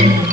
พ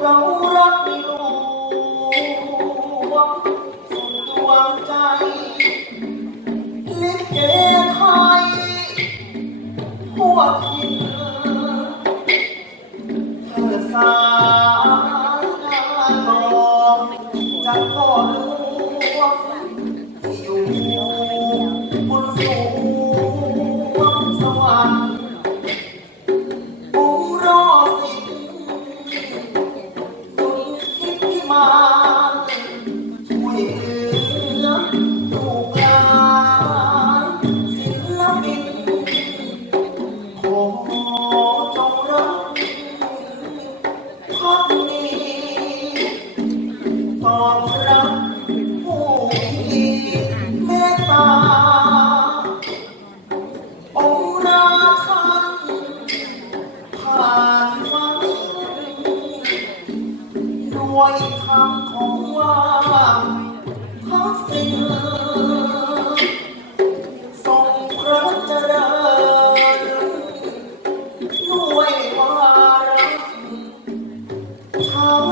เรารักอยู่สุดดวงใจลิเกไทยหัวทิ ด้วยคำของว่างทักษิณทรงพระเจริญด้วยวาระชาว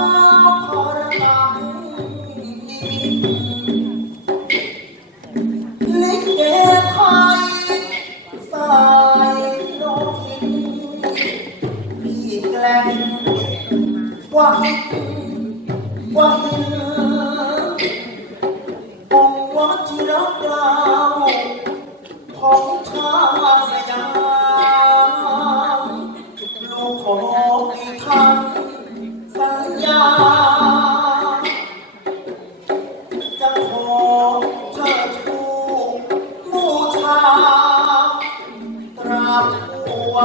พรตังลิเกไทยสายโลหินพี่แกล้งว่าหินก ว่าหินองค์วัชิรเกล้าของชาติสยามลูกขออีกคำสัญญา จะขอเชิดชูบูชาตราบทั่ว